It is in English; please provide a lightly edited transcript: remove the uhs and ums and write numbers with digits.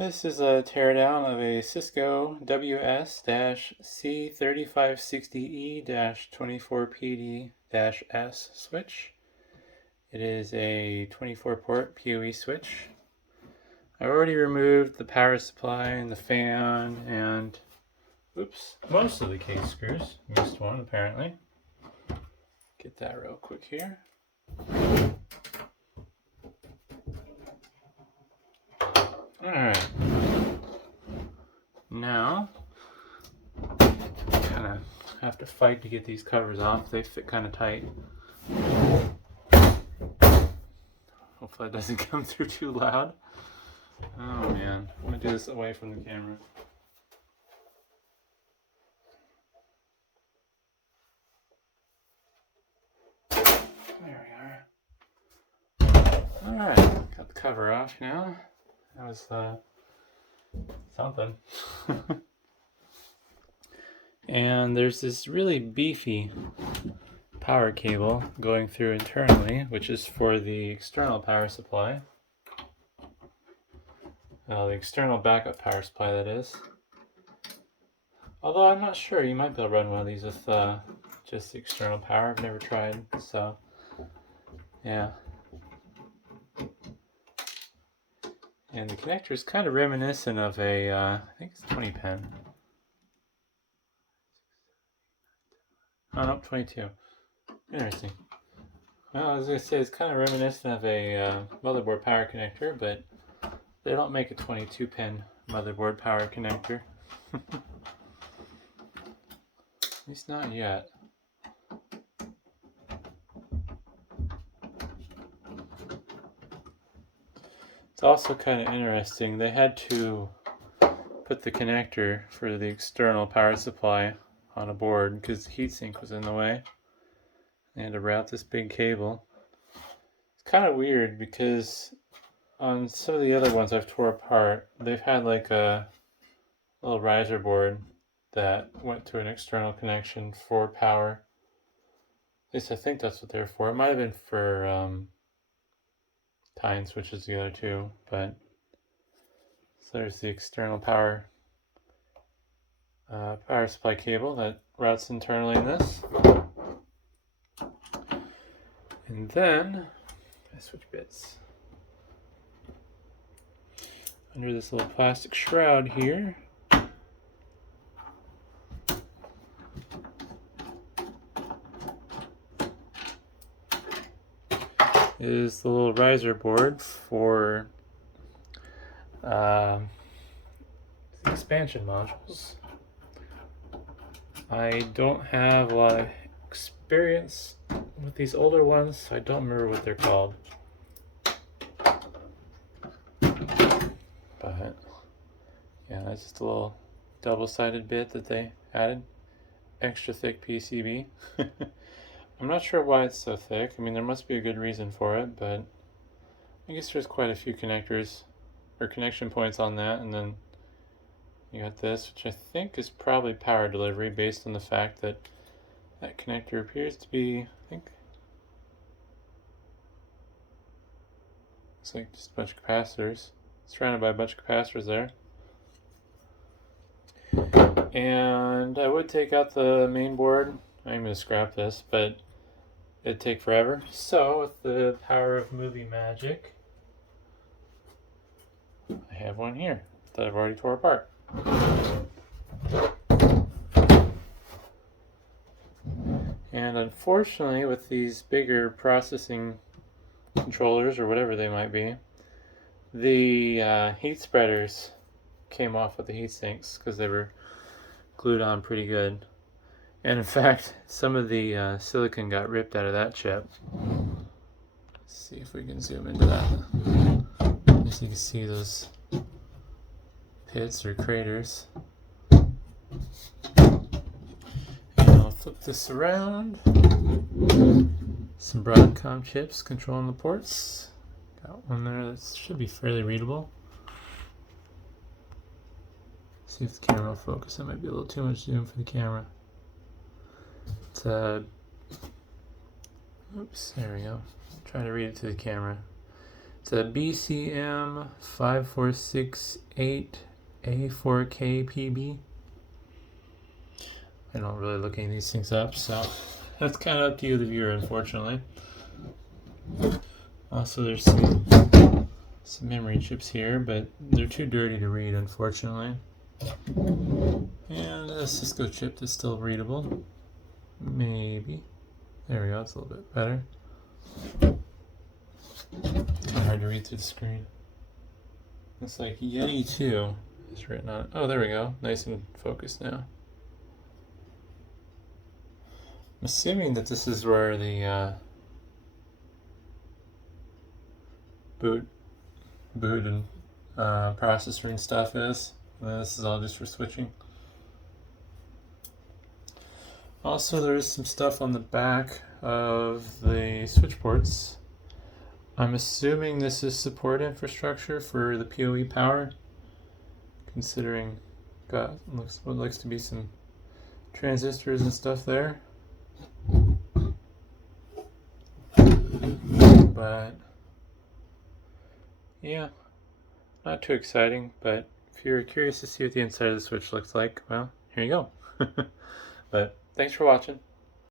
This is a teardown of a Cisco WS-C3560E-24PD-S switch. It is a 24-port PoE switch. I already removed the power supply and the fan and most of the case screws. Missed one apparently. Get that real quick here. Alright. Now, kind of have to fight to get these covers off. They fit kind of tight. Hopefully it doesn't come through too loud. Oh man, I'm going to do this away from the camera. There we are. Alright, got the cover off now. That was something. And there's this really beefy power cable going through internally, which is for the external power supply. The external backup power supply, that is. Although I'm not sure, you might be able to run one of these with just the external power. I've never tried, so yeah. And the connector is kind of reminiscent of a, I think it's 20 pin. Oh no, 22. Interesting. Well, I was going to say it's kind of reminiscent of a motherboard power connector, but they don't make a 22 pin motherboard power connector. At least not yet. It's also kind of interesting. They had to put the connector for the external power supply on a board because the heatsink was in the way. They had to route this big cable. It's kind of weird because on some of the other ones I've tore apart, they've had like a little riser board that went to an external connection for power. At least I think that's what they're for. It might have been for tying switches the other two, but so there's the external power supply cable that routes internally in this. And then I switch bits. Under this little plastic shroud here is the little riser board for expansion modules. I don't have a lot of experience with these older ones, so I don't remember what they're called. But yeah, that's just a little double-sided bit that they added. Extra thick PCB. I'm not sure why it's so thick. I mean, there must be a good reason for it, but I guess there's quite a few connectors or connection points on that, and then you got this, which I think is probably power delivery based on the fact that that connector appears to be, I think, looks like just a bunch of capacitors. It's surrounded by a bunch of capacitors there. And I would take out the main board. I'm going to scrap this, but it'd take forever. So, with the power of movie magic, I have one here that I've already tore apart. And unfortunately, with these bigger processing controllers, or whatever they might be, the heat spreaders came off with the heat sinks because they were glued on pretty good. And in fact, some of the silicon got ripped out of that chip. Let's see if we can zoom into that. As you can see, those pits or craters. And I'll flip this around. Some Broadcom chips controlling the ports. Got one there that should be fairly readable. See if the camera will focus. That might be a little too much zoom for the camera. It's oops, there we go. Try to read it to the camera. It's a BCM5468A4KPB. I don't really looking these things up, so that's kind of up to you, the viewer, unfortunately. Also, there's some memory chips here, but they're too dirty to read, unfortunately. And a Cisco chip that's still readable. Maybe. There we go, it's a little bit better. Kind of hard to read through the screen. It's like Yeti 2 is written on it. Oh, there we go. Nice and focused now. I'm assuming that this is where the boot and processor and stuff is. This is all just for switching. Also, there is some stuff on the back of the switch ports. I'm assuming this is support infrastructure for the PoE power, considering got what looks to be some transistors and stuff there. But yeah, not too exciting, but if you're curious to see what the inside of the switch looks like, well, here you go. But thanks for watching.